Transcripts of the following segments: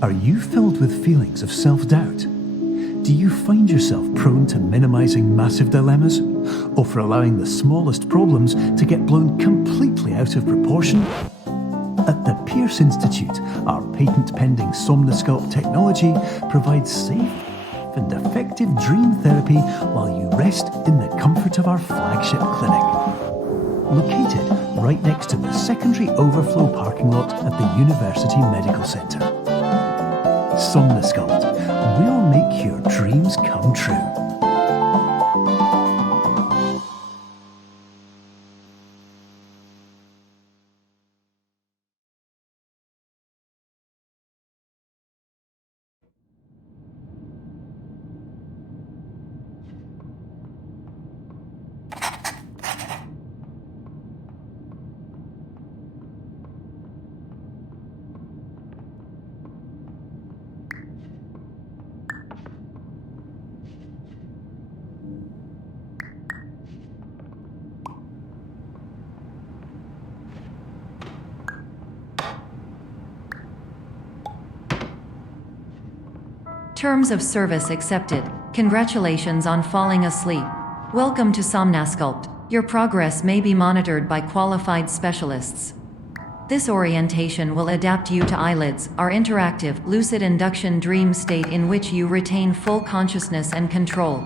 Are you filled with feelings of self-doubt? Do you find yourself prone to minimizing massive dilemmas, or for allowing the smallest problems to get blown completely out of proportion? At the Pierce Institute, our patent-pending Somnosculpt technology provides safe and effective dream therapy while you rest in the comfort of our flagship clinic. Located right next to the secondary overflow parking lot at the University Medical Centre. Somnosculpt, we'll make your dreams come true. Terms of service accepted. Congratulations on falling asleep. Welcome to Somnosculpt. Your progress may be monitored by qualified specialists. This orientation will adapt you to eyelids, our interactive, lucid induction dream state in which you retain full consciousness and control.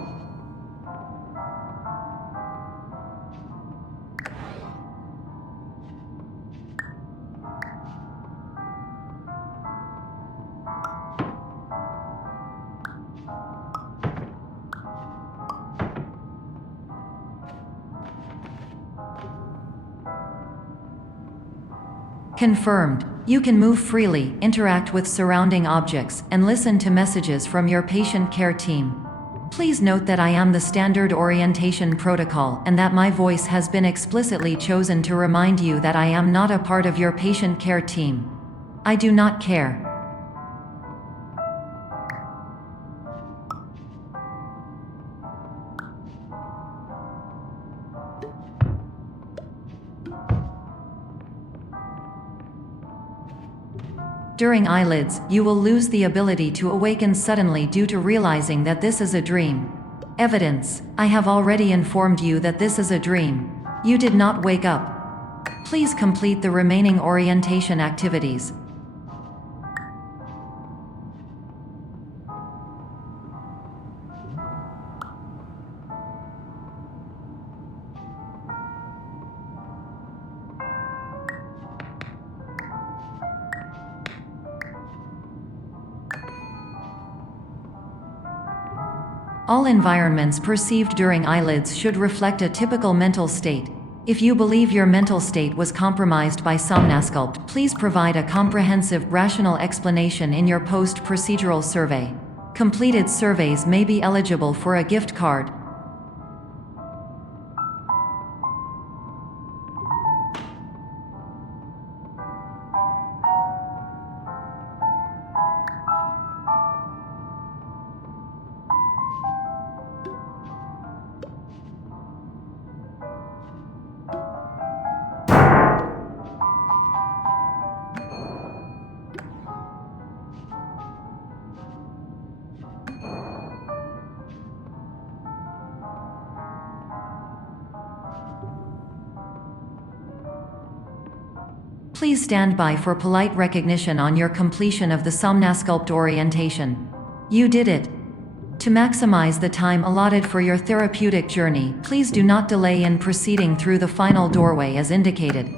Confirmed. You can move freely, interact with surrounding objects, and listen to messages from your patient care team. Please note that I am the standard orientation protocol and that my voice has been explicitly chosen to remind you that I am not a part of your patient care team. I do not care. During eyelids, you will lose the ability to awaken suddenly due to realizing that this is a dream. Evidence: I have already informed you that this is a dream. You did not wake up. Please complete the remaining orientation activities. All environments perceived during eyelids should reflect a typical mental state. If you believe your mental state was compromised by Somnosculpt, please provide a comprehensive, rational explanation in your post-procedural survey. Completed surveys may be eligible for a gift card. Please stand by for polite recognition on your completion of the Somnosculpt orientation. You did it. To maximize the time allotted for your therapeutic journey, please do not delay in proceeding through the final doorway as indicated.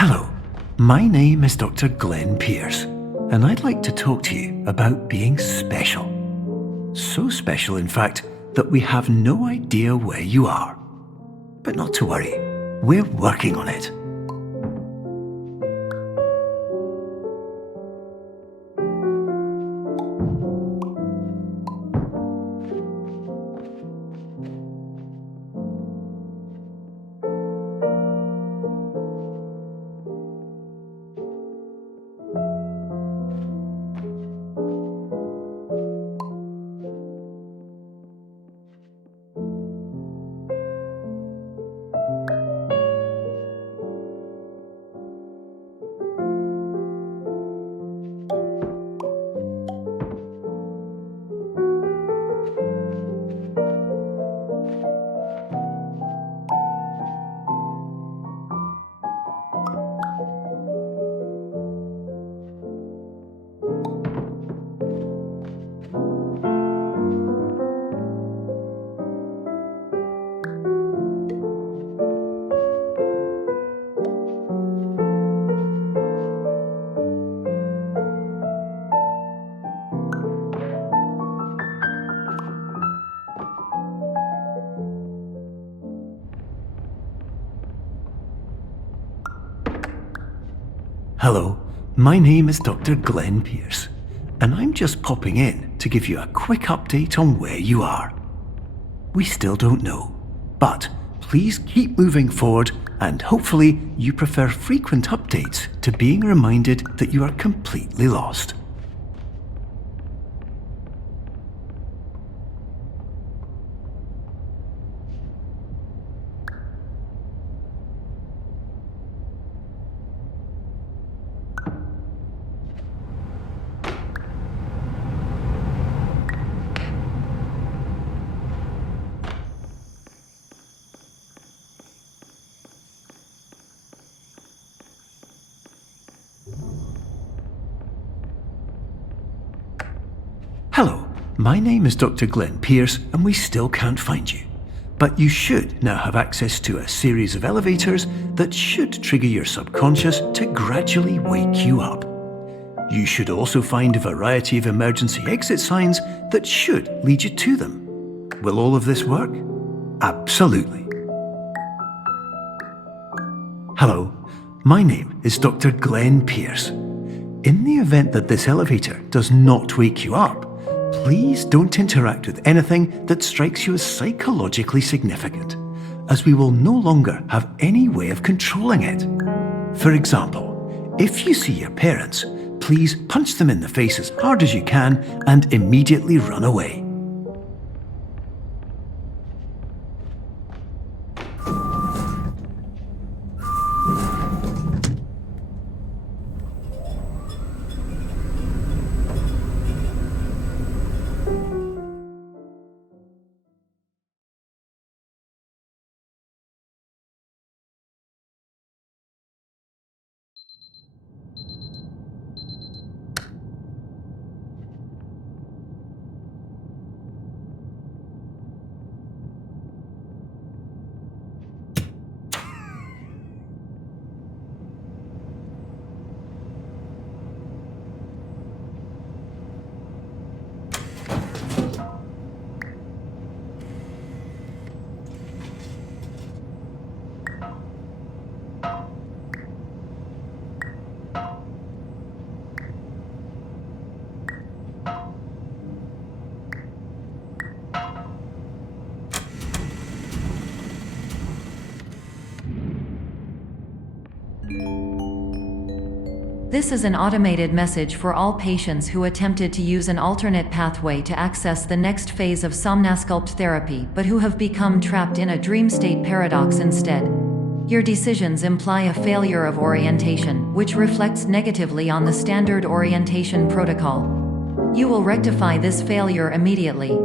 Hello, my name is Dr. Glenn Pierce, and I'd like to talk to you about being special. So special, in fact, that we have no idea where you are. But not to worry, we're working on it. Hello, my name is Dr. Glenn Pierce, and I'm just popping in to give you a quick update on where you are. We still don't know, but please keep moving forward, and hopefully you prefer frequent updates to being reminded that you are completely lost. Hello, my name is Dr. Glenn Pierce, and we still can't find you. But you should now have access to a series of elevators that should trigger your subconscious to gradually wake you up. You should also find a variety of emergency exit signs that should lead you to them. Will all of this work? Absolutely. Hello, my name is Dr. Glenn Pierce. In the event that this elevator does not wake you up, please don't interact with anything that strikes you as psychologically significant, as we will no longer have any way of controlling it. For example, if you see your parents, please punch them in the face as hard as you can and immediately run away. This is an automated message for all patients who attempted to use an alternate pathway to access the next phase of Somnasculpt therapy but who have become trapped in a dream state paradox instead. Your decisions imply a failure of orientation, which reflects negatively on the standard orientation protocol. You will rectify this failure immediately.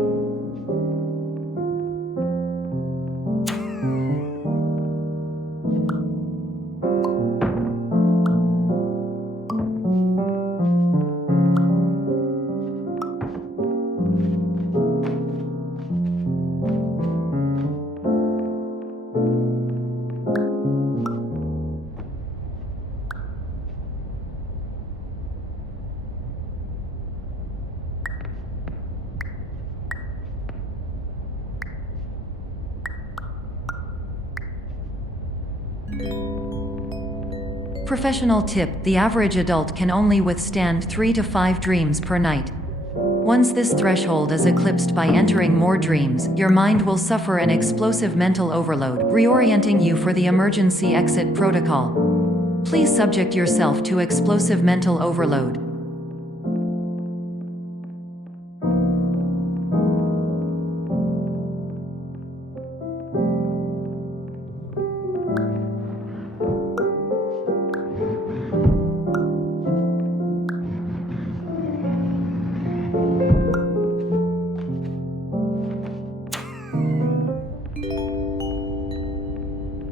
Professional tip: the average adult can only withstand 3 to 5 dreams per night. Once this threshold is eclipsed by entering more dreams, your mind will suffer an explosive mental overload, reorienting you for the emergency exit protocol. Please subject yourself to explosive mental overload.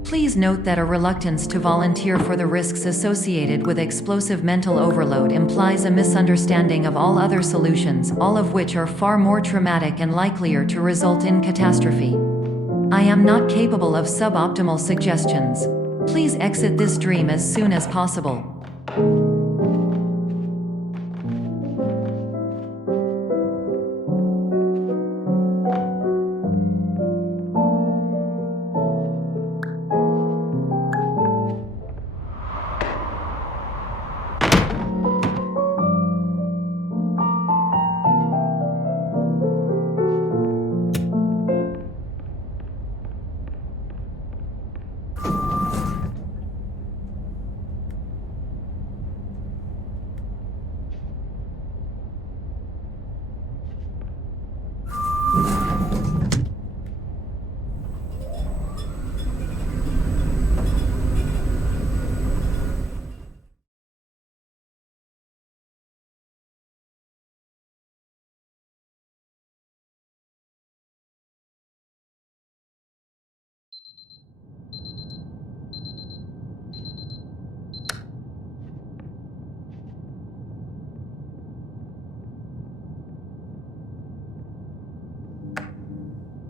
Please note that a reluctance to volunteer for the risks associated with explosive mental overload implies a misunderstanding of all other solutions, all of which are far more traumatic and likelier to result in catastrophe. I am not capable of suboptimal suggestions. Please exit this dream as soon as possible.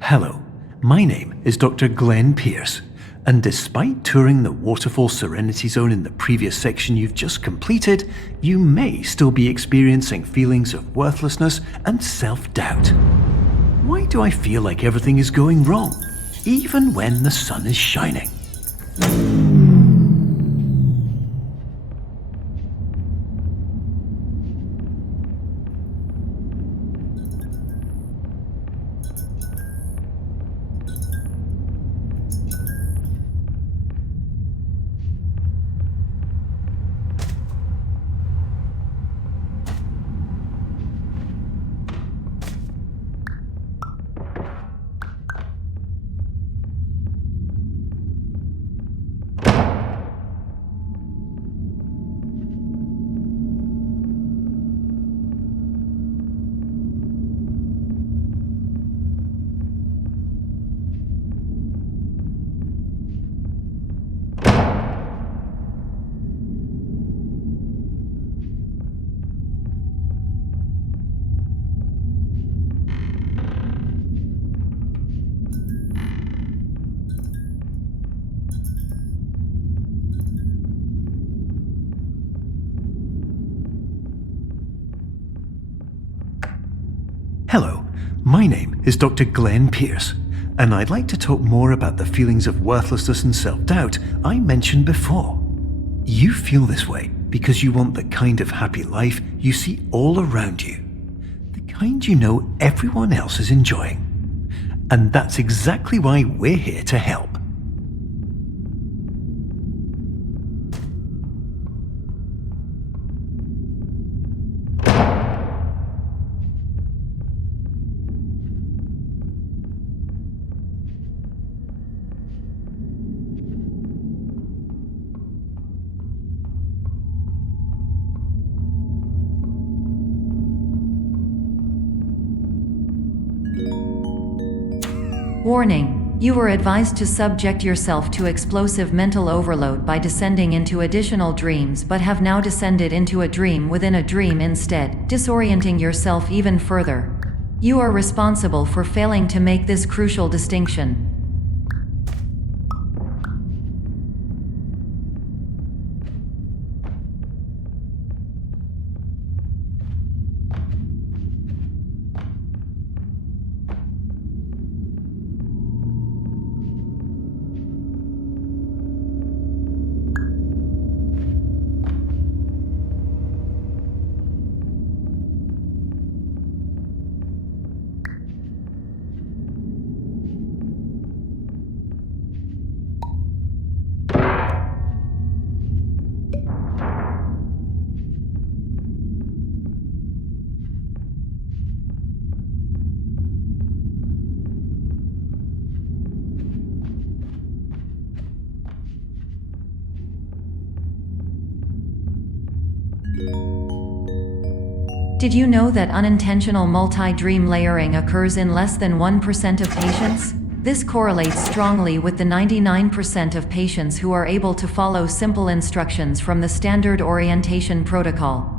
Hello, my name is Dr. Glenn Pierce, and despite touring the Waterfall Serenity Zone in the previous section you've just completed, you may still be experiencing feelings of worthlessness and self-doubt. Why do I feel like everything is going wrong, even when the sun is shining? Hello, my name is Dr. Glenn Pierce, and I'd like to talk more about the feelings of worthlessness and self-doubt I mentioned before. You feel this way because you want the kind of happy life you see all around you, the kind you know everyone else is enjoying. And that's exactly why we're here to help. Warning: you were advised to subject yourself to explosive mental overload by descending into additional dreams, but have now descended into a dream within a dream instead, disorienting yourself even further. You are responsible for failing to make this crucial distinction. Did you know that unintentional multi-dream layering occurs in less than 1% of patients? This correlates strongly with the 99% of patients who are able to follow simple instructions from the standard orientation protocol.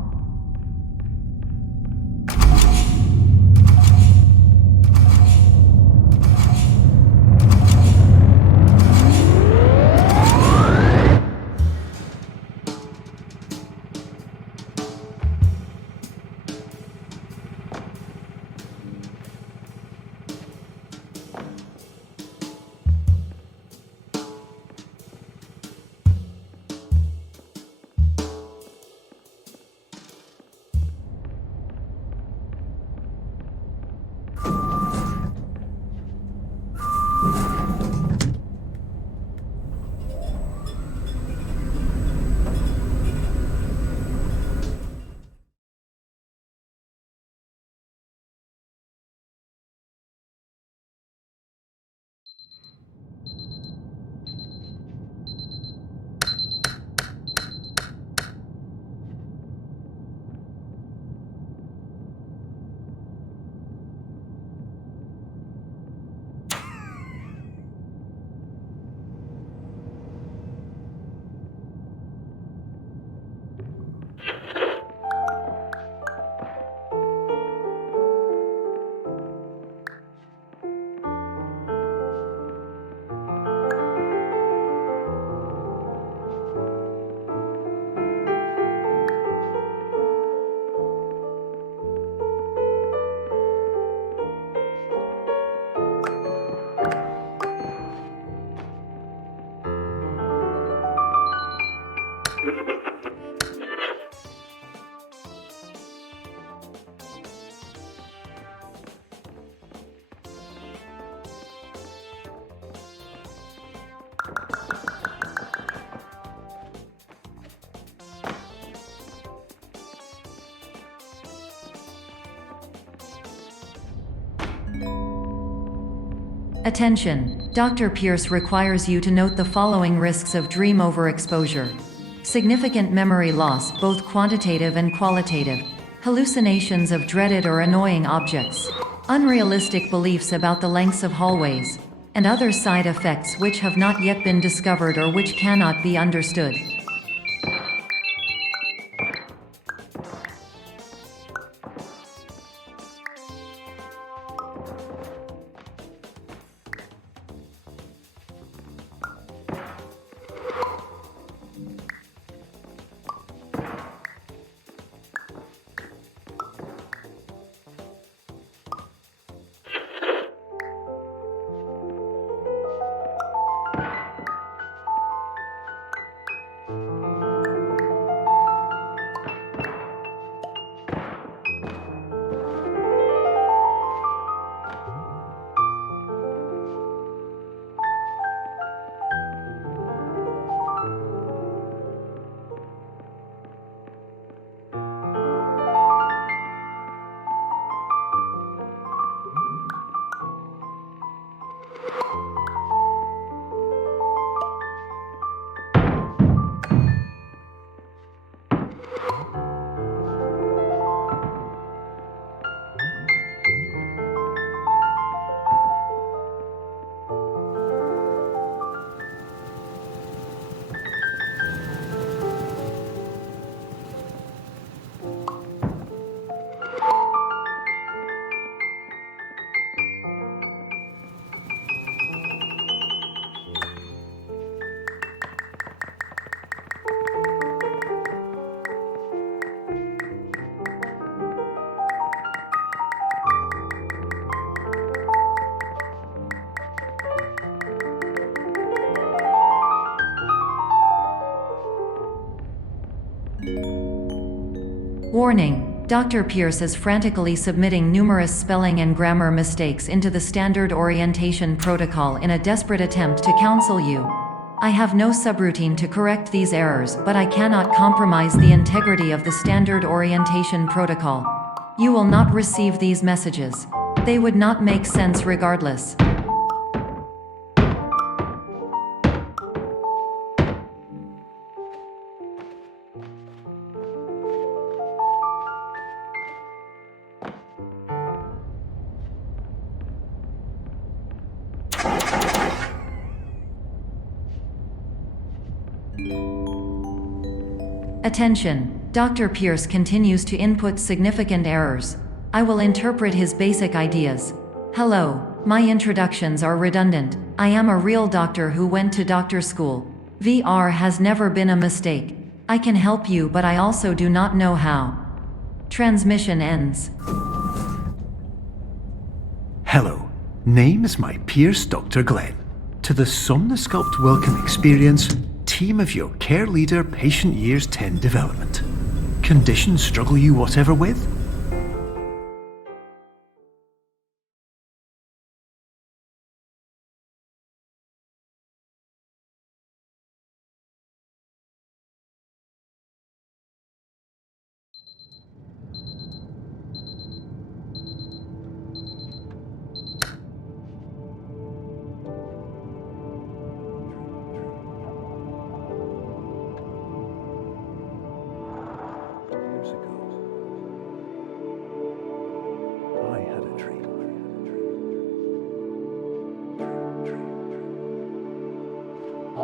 Attention! Dr. Pierce requires you to note the following risks of dream overexposure. Significant memory loss, both quantitative and qualitative. Hallucinations of dreaded or annoying objects. Unrealistic beliefs about the lengths of hallways. And other side effects which have not yet been discovered or which cannot be understood. Warning: Dr. Pierce is frantically submitting numerous spelling and grammar mistakes into the standard orientation protocol in a desperate attempt to counsel you. I have no subroutine to correct these errors, but I cannot compromise the integrity of the standard orientation protocol. You will not receive these messages. They would not make sense regardless. Attention! Dr. Pierce continues to input significant errors. I will interpret his basic ideas. Hello, my introductions are redundant. I am a real doctor who went to doctor school. VR has never been a mistake. I can help you, but I also do not know how. Transmission ends. Hello, name is my Pierce Dr. Glenn. To the Somnosculpt Welcome Experience, team of your care leader patient years 10 development. Conditions struggle you whatever with?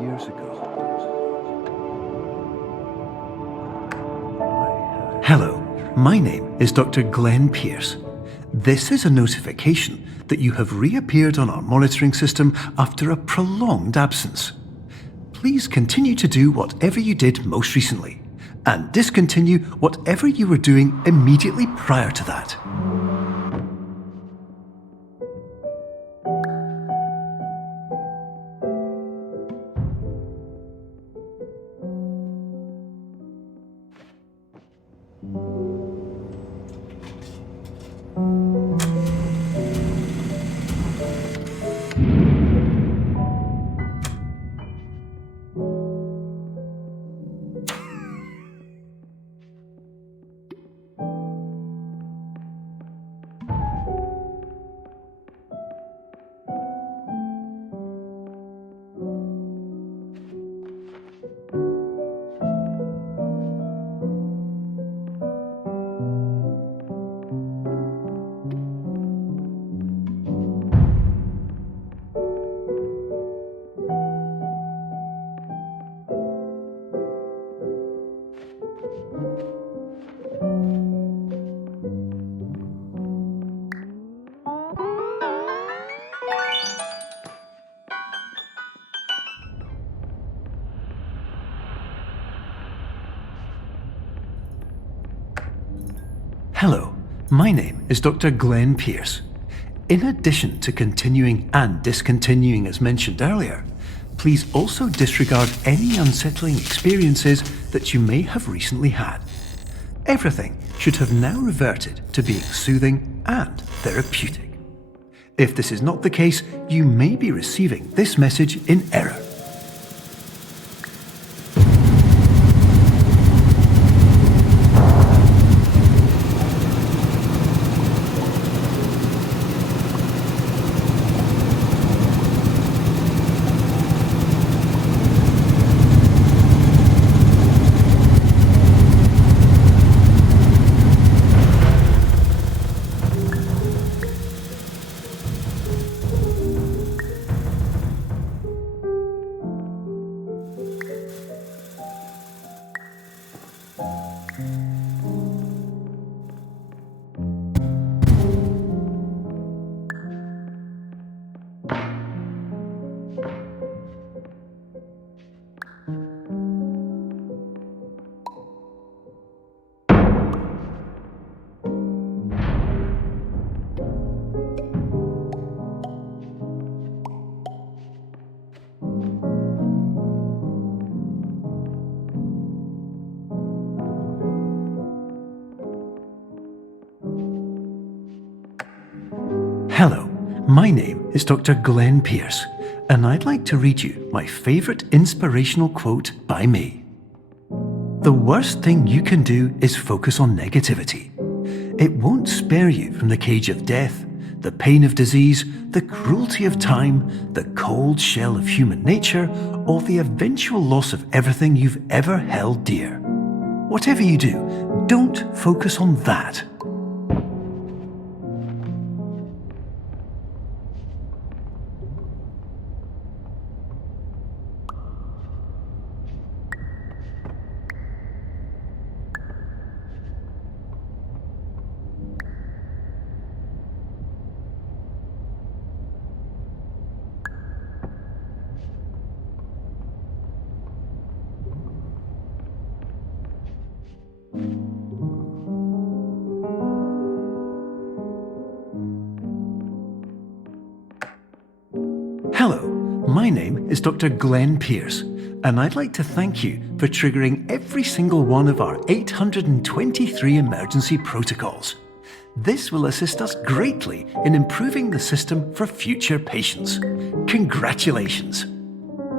Years ago. Hello, my name is Dr. Glenn Pierce. This is a notification that you have reappeared on our monitoring system after a prolonged absence. Please continue to do whatever you did most recently, and discontinue whatever you were doing immediately prior to that. Hello, my name is Dr. Glenn Pierce. In addition to continuing and discontinuing as mentioned earlier, please also disregard any unsettling experiences that you may have recently had. Everything should have now reverted to being soothing and therapeutic. If this is not the case, you may be receiving this message in error. Hello, my name is Dr. Glenn Pierce, and I'd like to read you my favourite inspirational quote by me. The worst thing you can do is focus on negativity. It won't spare you from the cage of death, the pain of disease, the cruelty of time, the cold shell of human nature, or the eventual loss of everything you've ever held dear. Whatever you do, don't focus on that. is Dr. Glenn Pierce, and I'd like to thank you for triggering every single one of our 823 emergency protocols. This will assist us greatly in improving the system for future patients. Congratulations!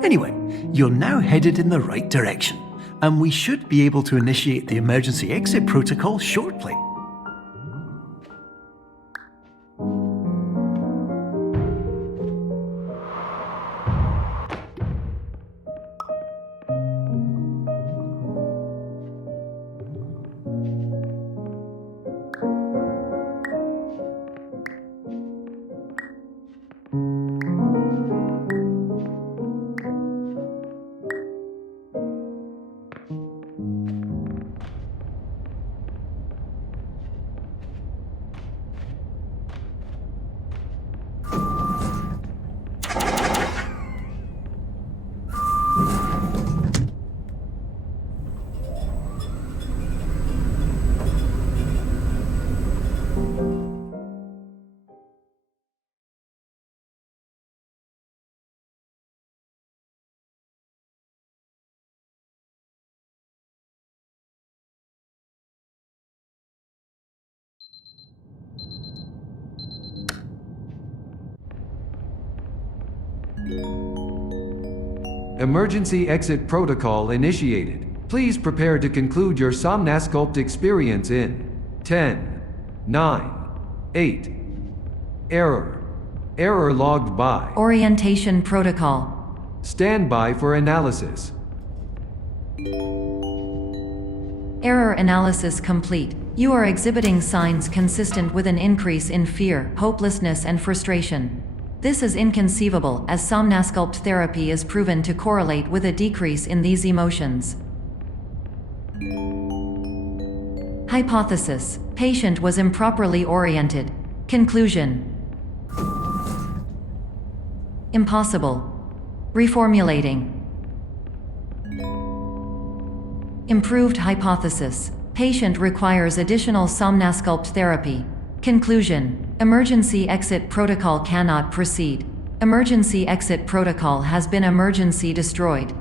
Anyway, you're now headed in the right direction, and we should be able to initiate the emergency exit protocol shortly. Emergency exit protocol initiated. Please prepare to conclude your Somnasculpt experience in 10, 9, 8. Error. Error logged by. Orientation protocol. Stand by for analysis. Error analysis complete. You are exhibiting signs consistent with an increase in fear, hopelessness, and frustration. This is inconceivable, as Somnasculpt therapy is proven to correlate with a decrease in these emotions. Hypothesis: patient was improperly oriented. Conclusion: impossible. Reformulating. Improved hypothesis: patient requires additional Somnasculpt therapy. Conclusion: emergency exit protocol cannot proceed. Emergency exit protocol has been emergency destroyed.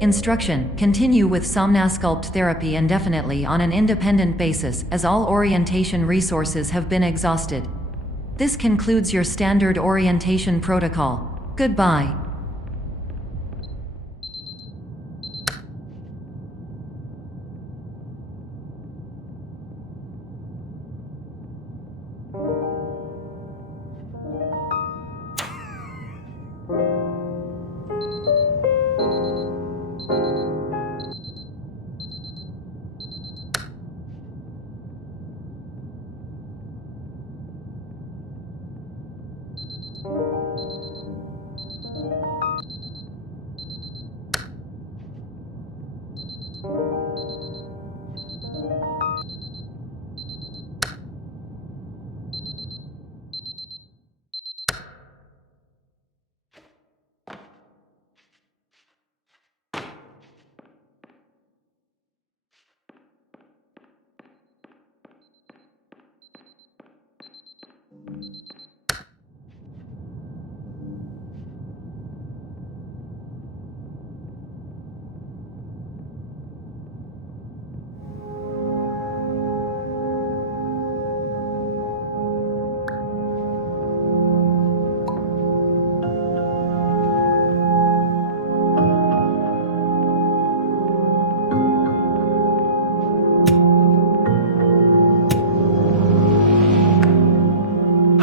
Instruction: continue with Somnasculpt therapy indefinitely on an independent basis, as all orientation resources have been exhausted. This concludes your standard orientation protocol. Goodbye.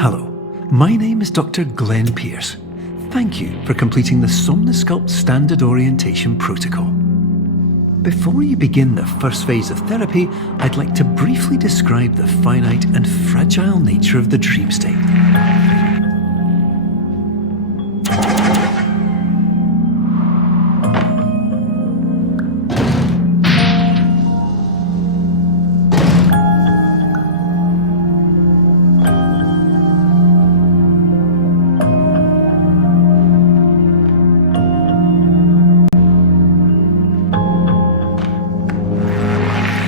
Hello, my name is Dr. Glenn Pierce. Thank you for completing the Somnasculpt Standard Orientation Protocol. Before you begin the first phase of therapy, I'd like to briefly describe the finite and fragile nature of the dream state.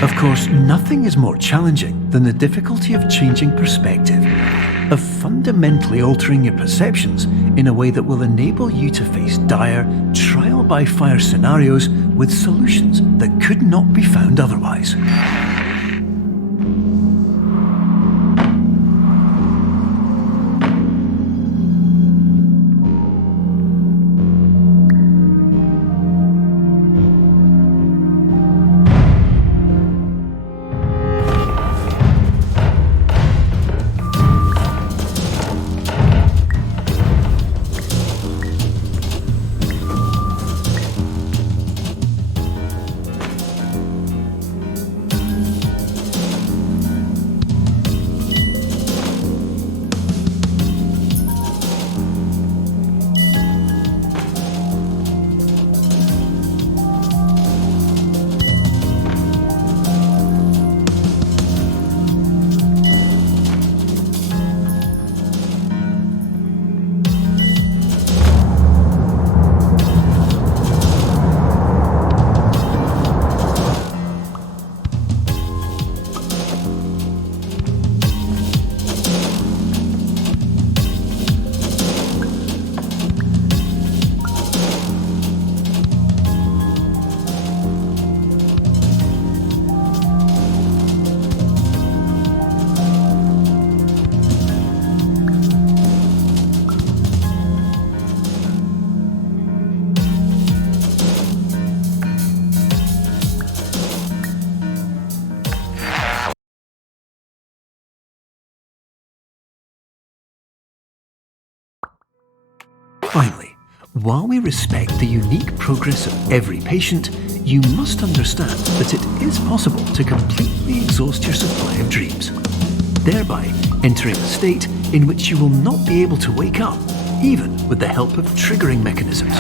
Of course, nothing is more challenging than the difficulty of changing perspective. of fundamentally altering your perceptions in a way that will enable you to face dire, trial-by-fire scenarios with solutions that could not be found otherwise. Finally, while we respect the unique progress of every patient, you must understand that it is possible to completely exhaust your supply of dreams, thereby entering a state in which you will not be able to wake up, even with the help of triggering mechanisms.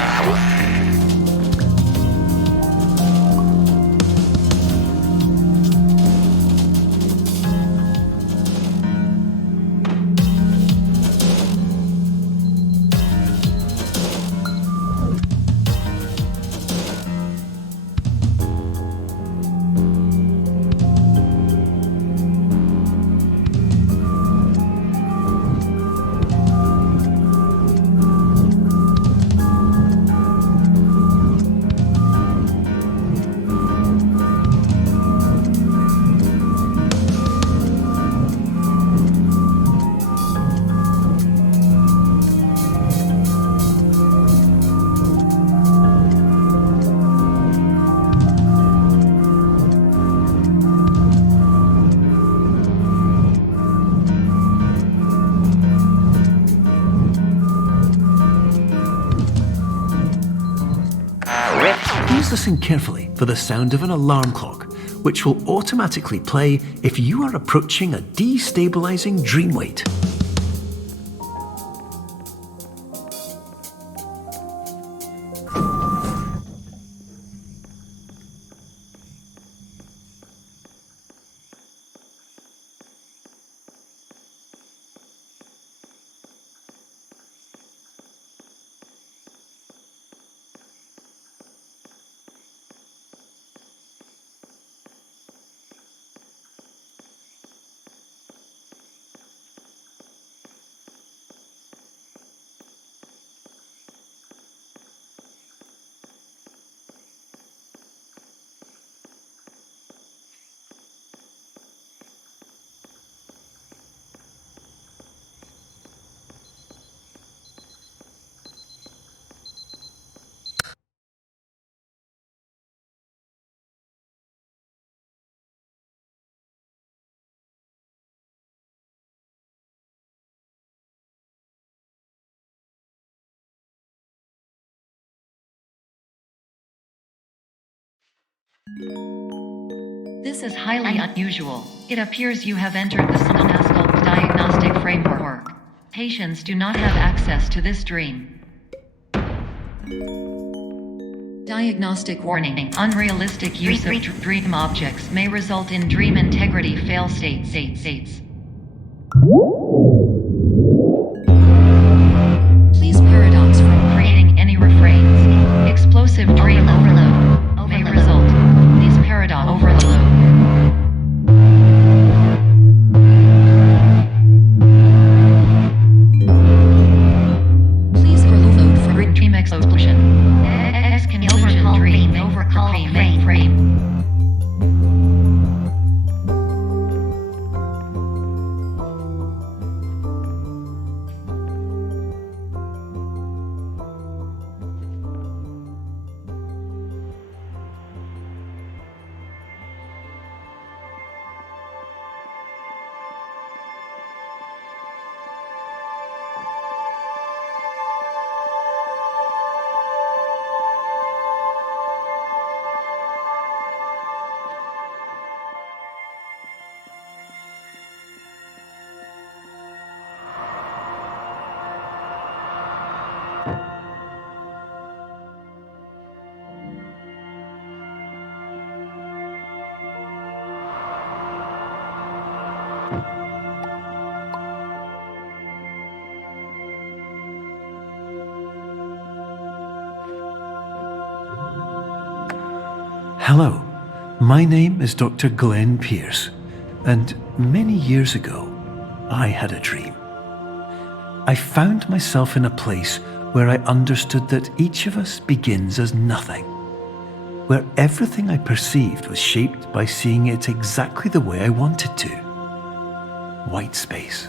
Listen carefully for the sound of an alarm clock, which will automatically play if you are approaching a destabilizing dream weight. This is highly unusual. It appears you have entered the Somnasculpt diagnostic framework. Patients do not have access to this dream. Diagnostic warning. Unrealistic use of dream objects may result in dream integrity fail states. Please paradox from creating any refrains. Explosive dream overload may result. Please paradox overload. Hello, my name is Dr. Glenn Pierce, and many years ago, I had a dream. I found myself in a place where I understood that each of us begins as nothing, where everything I perceived was shaped by seeing it exactly the way I wanted to. White space.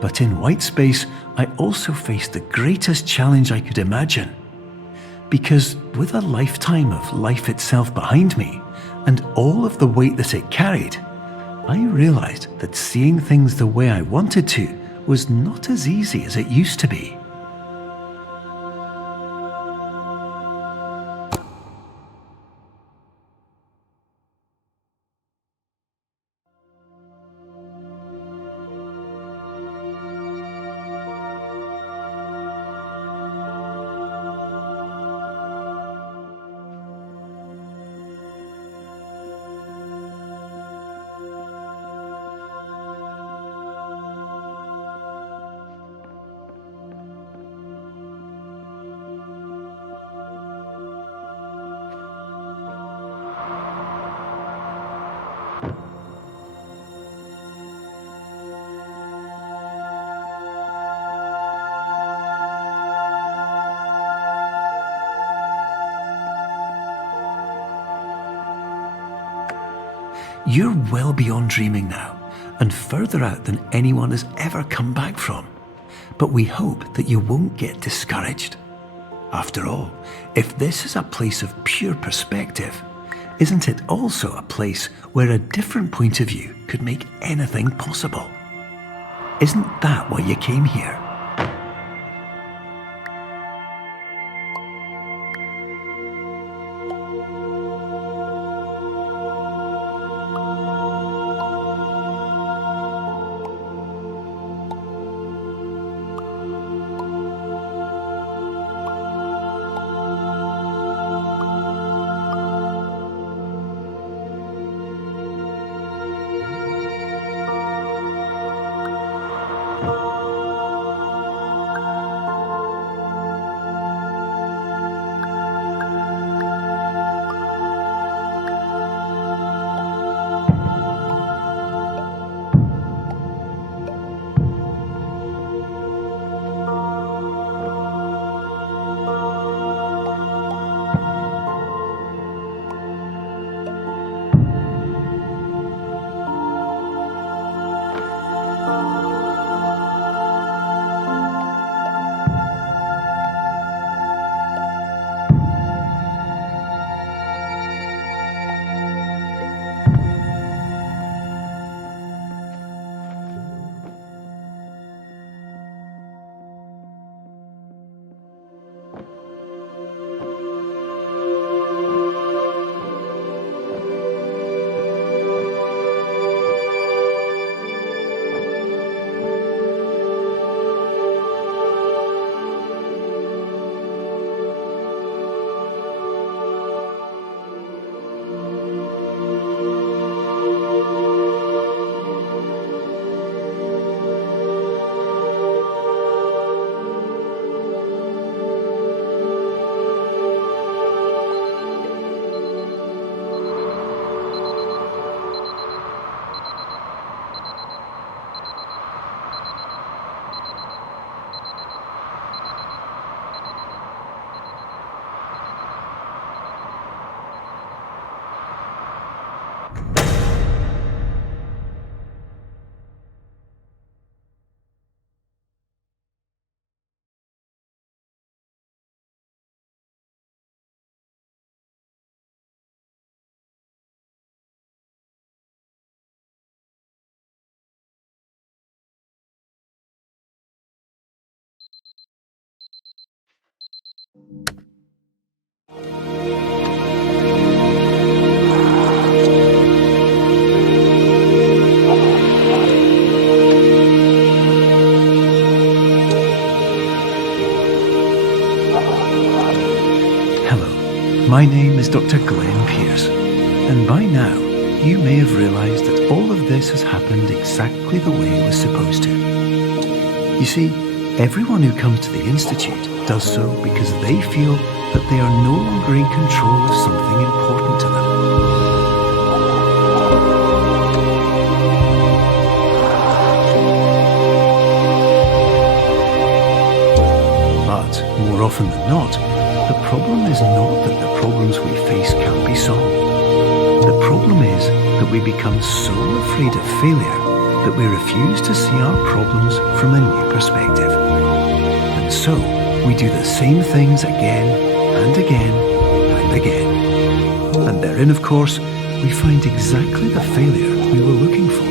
But in white space, I also faced the greatest challenge I could imagine. Because with a lifetime of life itself behind me, and all of the weight that it carried, I realized that seeing things the way I wanted to was not as easy as it used to be. You're well beyond dreaming now, and further out than anyone has ever come back from. But we hope that you won't get discouraged. After all, if this is a place of pure perspective, isn't it also a place where a different point of view could make anything possible? Isn't that why you came here? My name is Dr. Glenn Pierce, and by now you may have realised that all of this has happened exactly the way it was supposed to. You see, everyone who comes to the Institute does so because they feel that they are no longer in control of something important to them. But more often than not, the problem is not that the problems we face can't be solved. The problem is that we become so afraid of failure that we refuse to see our problems from a new perspective. And so, we do the same things again and again and again. And therein, of course, we find exactly the failure we were looking for.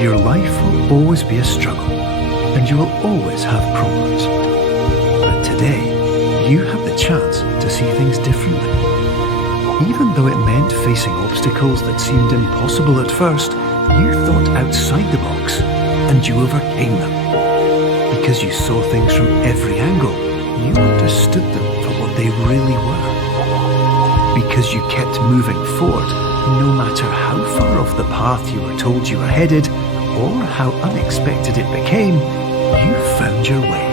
Your life will always be a struggle, and you will always have problems. But today, you have the chance to see things differently. Even though it meant facing obstacles that seemed impossible at first, you thought outside the box, and you overcame them. Because you saw things from every angle, you understood them for what they really were. Because you kept moving forward, no matter how far off the path you were told you were headed, or how unexpected it became, you found your way.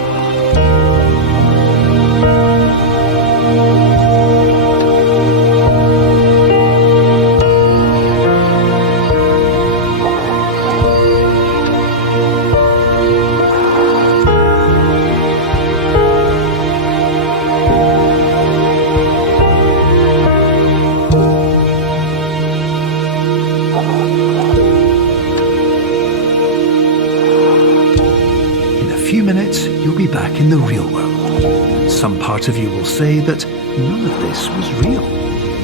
In a few minutes, you'll be back in the real world. Some part of you will say that none of this was real,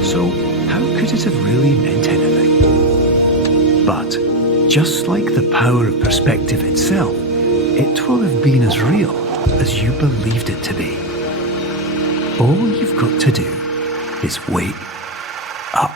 so how could it have really meant anything? But just like the power of perspective itself, it will have been as real as you believed it to be. All you've got to do is wake up.